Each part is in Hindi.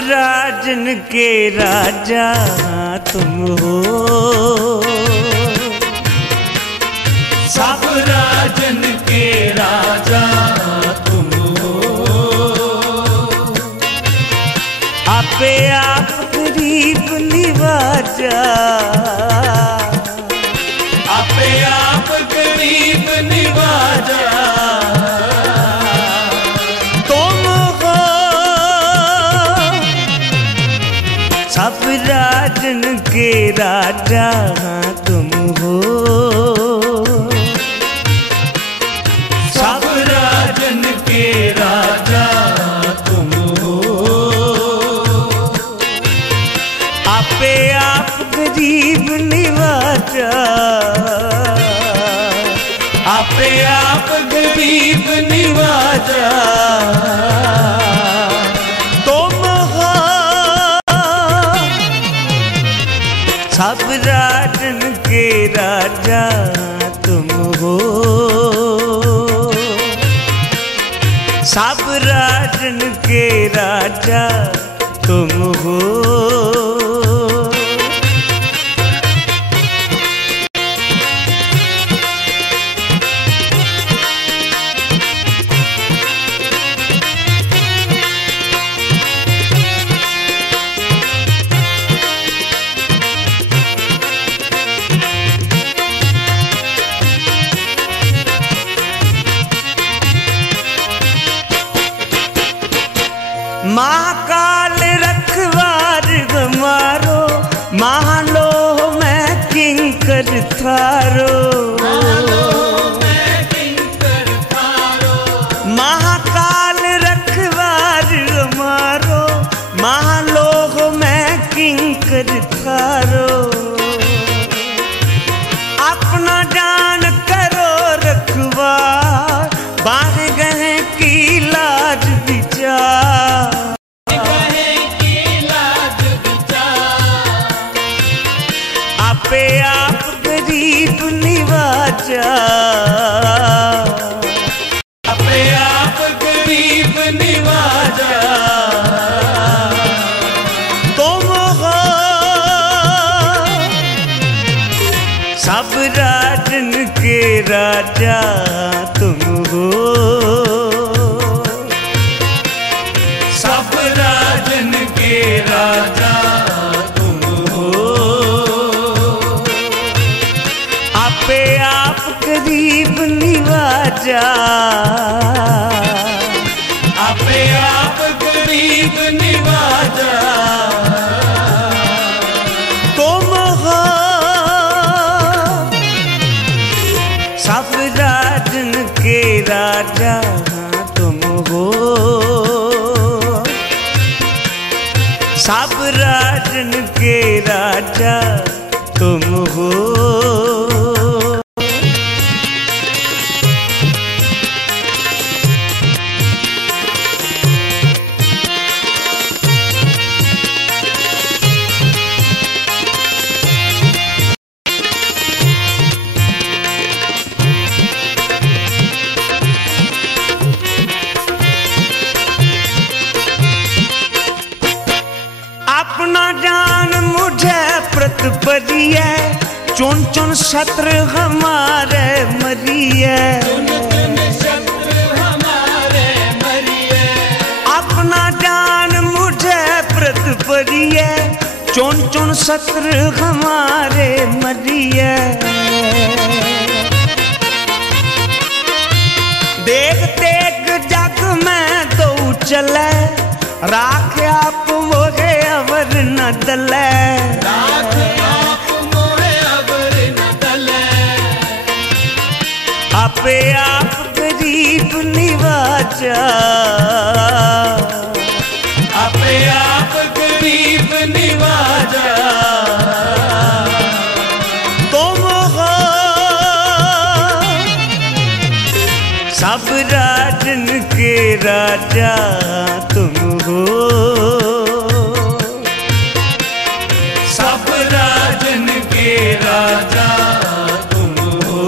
राजन के राजा तुम हो, सब राजन के राजा तुम हो। आपे आप गरीब निवाजा, आपे आप गरीब निवाजा। सब राजन के राजा तुम हो, सब राजन के राजा तुम हो। आपे आप गरीब निवाजा, आपे आप गरीब निवाजा। सब राजन के राजा तुम हो, सब राजन के राजा तुम हो। महाकाल रखवार हमारो, महालोह में किंकर थारो। महाकाल रखवार हमारो, महालोह में किंकर थारो। अपना जान करो रखवार, बांध गए की लाज विचार। आपे आप गरीब निवाजा, आपे आप गरीब निवाजा। तुम हो सब राजन के राजा तुम हो, सब राजन के राजा तुम हो। आपे आप गरीब निवाजा, आपे आप गरीब निवाजा। तुम हो सब राजन के राजा तुम हो, सब राजन के राजा तुम हो। अपना जान मुझे प्रत परिए, चुन चुन शत्रु हमारे मरिए। अपना जान मुझे प्रत परिए, चुन चुन शत्रु हमारे मरिए। देख देख जग में दो चले, राख आप मोहे अवर न दले। आपे आप गरीब निवाजा, आपे आप गरीब निवाजा। तुम हो सब राजन के राजा तुम हो, सब राजन के राजा तुम हो।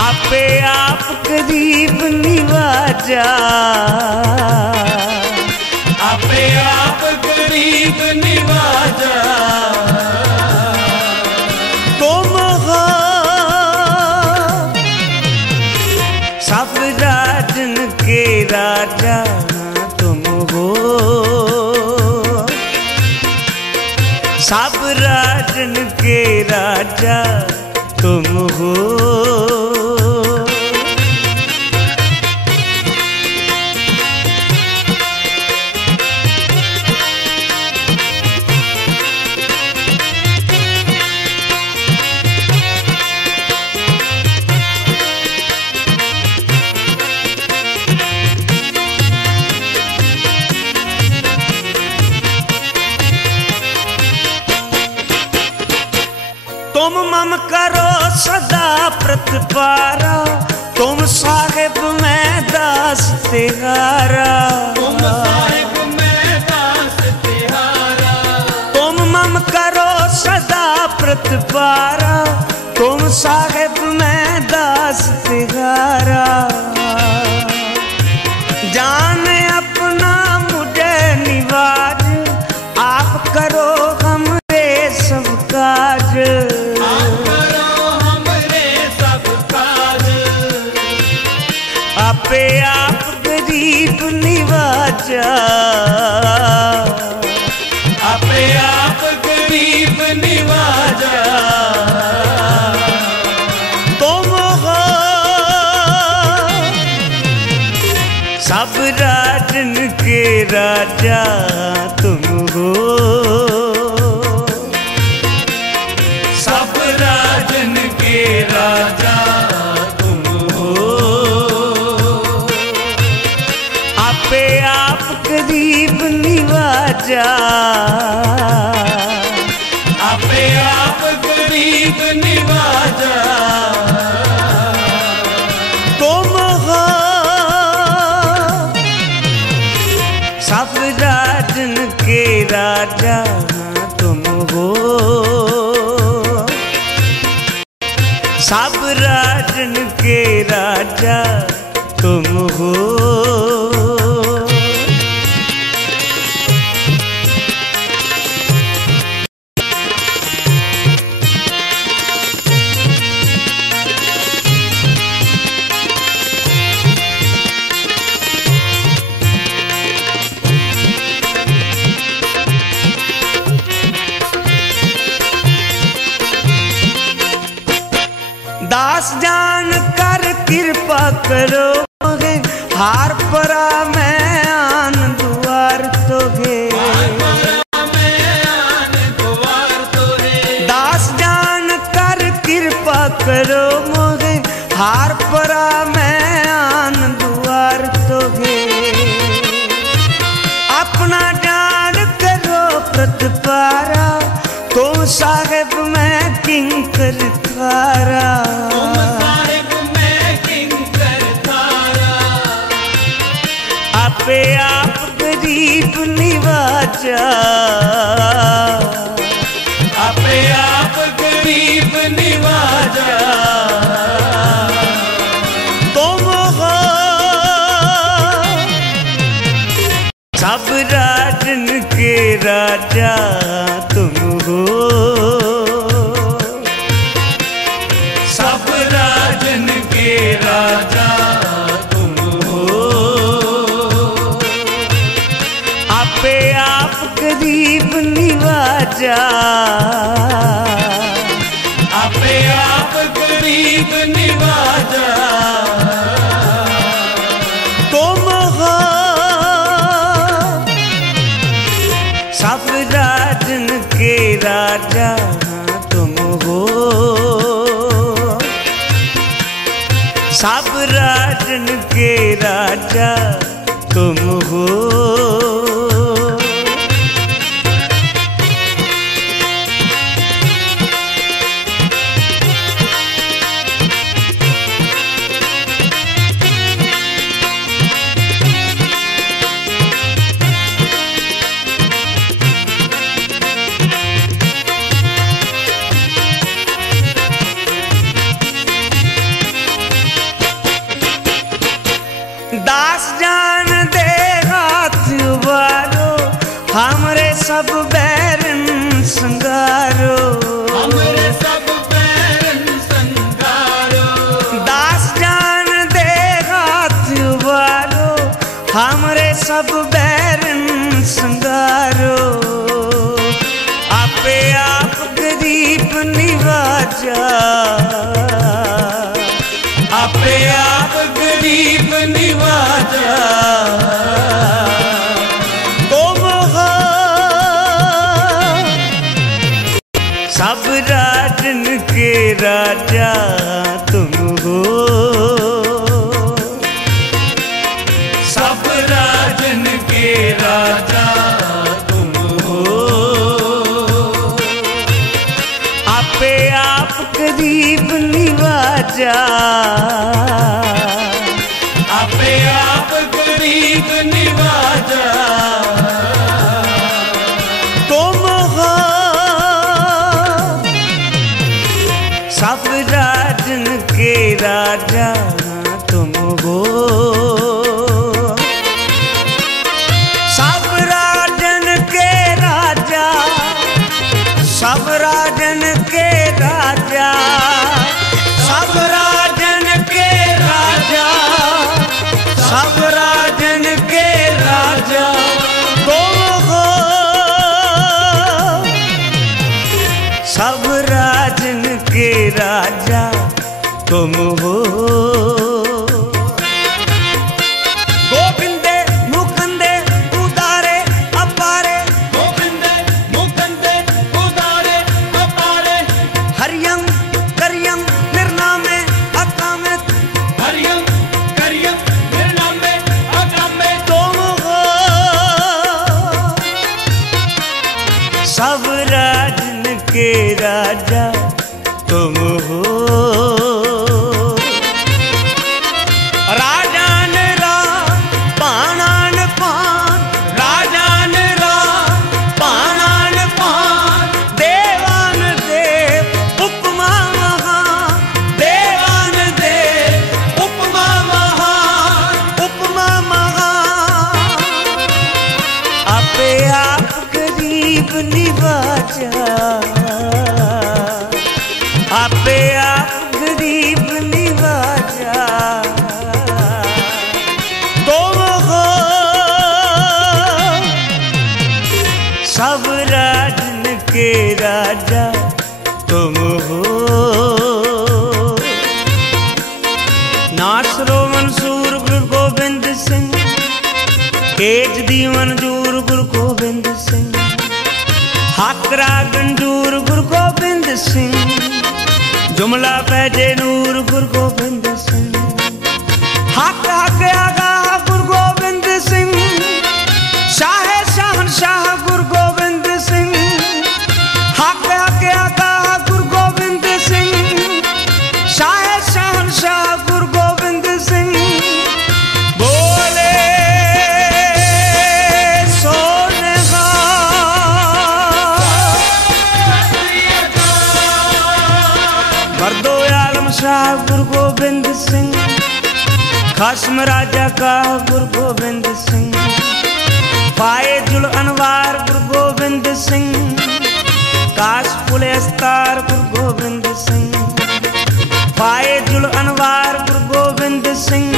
आपे आप गरीब निवाजा, राजन के राजा तुम हो। तुम मम करो सदा प्रतिपारा, तुम साहिब मैं दास तिहारा। तुम साहिब मैं दास तिहारा। तुम मम करो सदा प्रतिपारा, तुम साहिब मैं दास तिहारा। जाने अपना मुझे निवाज, आप करो हमरे सब काज। आपे आप गरीब निवाजा, आपे आप गरीब निवाजा। तुम हो सब राजन के राजा तुम हो। सब राजन के राजा आपे आप गरीब निवाजा। आपे आप गरीब निवाजा। तुम हो सब राजन के राजा तुम हो। सब राजन के राजा तुम हो। दास जान कर कृपा करो गे, हार परा मैं आन दुआर तो गे। दास जान कर कृपा करो मोगे, हार परा मैं आन दुआर तो गे। अपना जान करो प्रतिपारा, तुम साहिब मैं किंकर थारा। आपे आप गरीब निवाजा। आपे आप गरीब निवाजा। तुम हो सब राजन के राजा तुम हो। सब राजन के राजा तुम हो। आपे आप गरीब निवाजा। आपे आप गरीब निवाजा। तुम हो सब राजन के राजा तुम हो। सब राजन के राजा तुम हो। दास जान दे हाथ उबारो, हमरे सब बैरन संगारो। हमरे सब बैरन संगारो। दास जान दे हाथ उबारो, हमरे सब बैरन संगारो। आपे आप निवाजा, आपे आप गरीब निवाजा, तुम हो सब राजन के राजा, तुम हो सब राजन के राजा, तुम हो आपे आप गरीब निवाजा, आपे आप गरीब निवाजा, तुम हो सब राजन के राजा, तुम हो सब राजन के राजा, सब राजन के राजा, सब राजन के राजा, सब राजन के राजा, तुम हो सब राजन के राजा, तुम हो गोविंदे मुकुंदे उदारे अपारे, गोविंदे मुकुंदे उदारे अपारे, हरियम करियम निर्नामे अकामे, हरियम करियम निर्नामे अकामे, तुम हो सब राजन के राजा, तुम हो राजान राम पानान पान, राजान राम पानान पान, देवान देव उपमा महान, देवान देव उपमा महान, उपमा महान, आपे आप गरीब निवाजा, आपे आप गरीब निवाजा, तुम हो सब राजन के राजा, तुम हो नासरो मंसूर गुरु गोविंद सिंह, तेज दीवन जूर गुरु गोविंद सिंह, हाकरा गंजूर गुरु गोविंद सिंह, जुमला पैजे नूर गुरु गोविंद सिंह, हक हक आगा गुरु गोविंद सिंह, शाह शहनशाह गुरु गोविंद सिंह, हक हक आगा गुरु गोविंद सिंह, शाह शहनशाह गुरु गोविंद सिंह, बोले मर्दो आलम शाह गुरु गोविंद सिंह, खस्म राजा का गुरु गोविंद सिंह, फायजुल अनवार गुरु गोविंद सिंह, काशफुल अस्तार गुरु गोविंद सिंह, फायजुल अनवार गुरु गोविंद सिंह,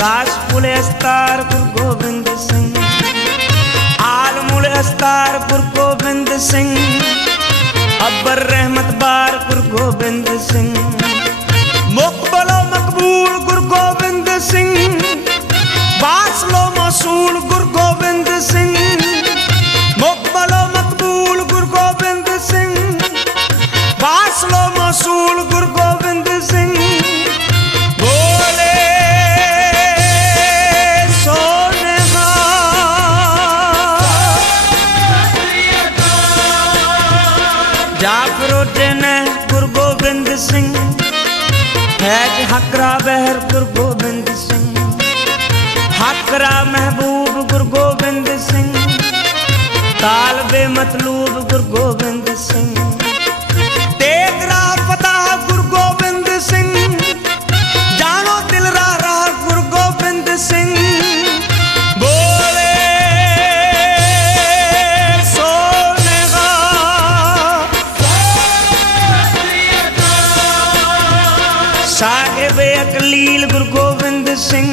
काशफुल अस्तार गुरु गोविंद सिंह, आलमुल अस्तार गुरु गोविंद सिंह, अब्बर रहमत बार गुरु गोविंद सिंह, मुकबलो मकबूल गुरु गोविंद सिंह, बासलो मसूल गुरु गोविंद सिंह, मुकबलो मकबूल गुरु गोविंद सिंह, बासलो मसूल गुरु गोविंद सिंह, बोले जाफरुद्दीन गुरु गोविंद सिंह, फैज हकरा बहर गुरु गोविंद सिंह, हकरा महबूब गुरु गोविंद सिंह, तालबे मतलूब गुरु गोविंद सिंह, तेगरा फतह गुरु गोविंद सिंह, जानो दिल रहा गुरु गोविंद सिंह, बोले साहिब अकलील गुरु गोविंद सिंह,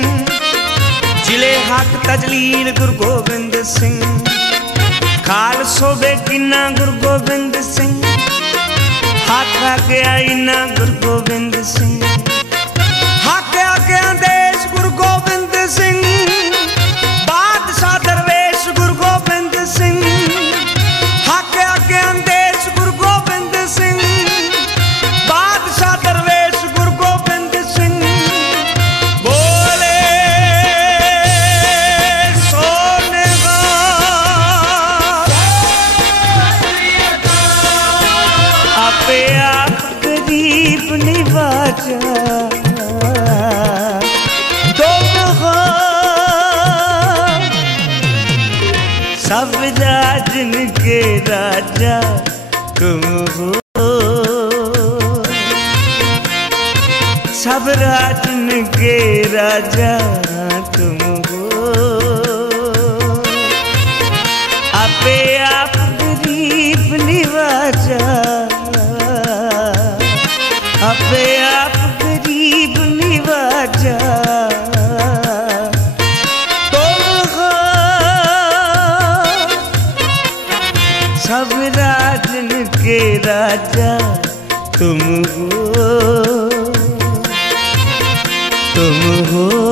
जिले हक तजलील गुरु गोविंद सिंह, खालसो बेगिना गुरु गोविंद सिंह, हाथ आगे आई ना गुरु गोबिंद सिंह, आगे आगे देश गुरु गोबिंद सिंह, बादशाह दरवेश गुरु गोबिंद सिंह, आगे आगे देश गुरु गोबिंद सिंह, बादशाह दरवेश गुरु गोबिंद सिंह। बोले सोने आपे आप गरीब निवाजा, सब राजन के राजा तुम हो, सब राजन के राजा तुम हो। आपे आप गरीब निवाजा, आपे आप गरीब निवाजा, सब राजन के राजा तुम हो, तुम हो।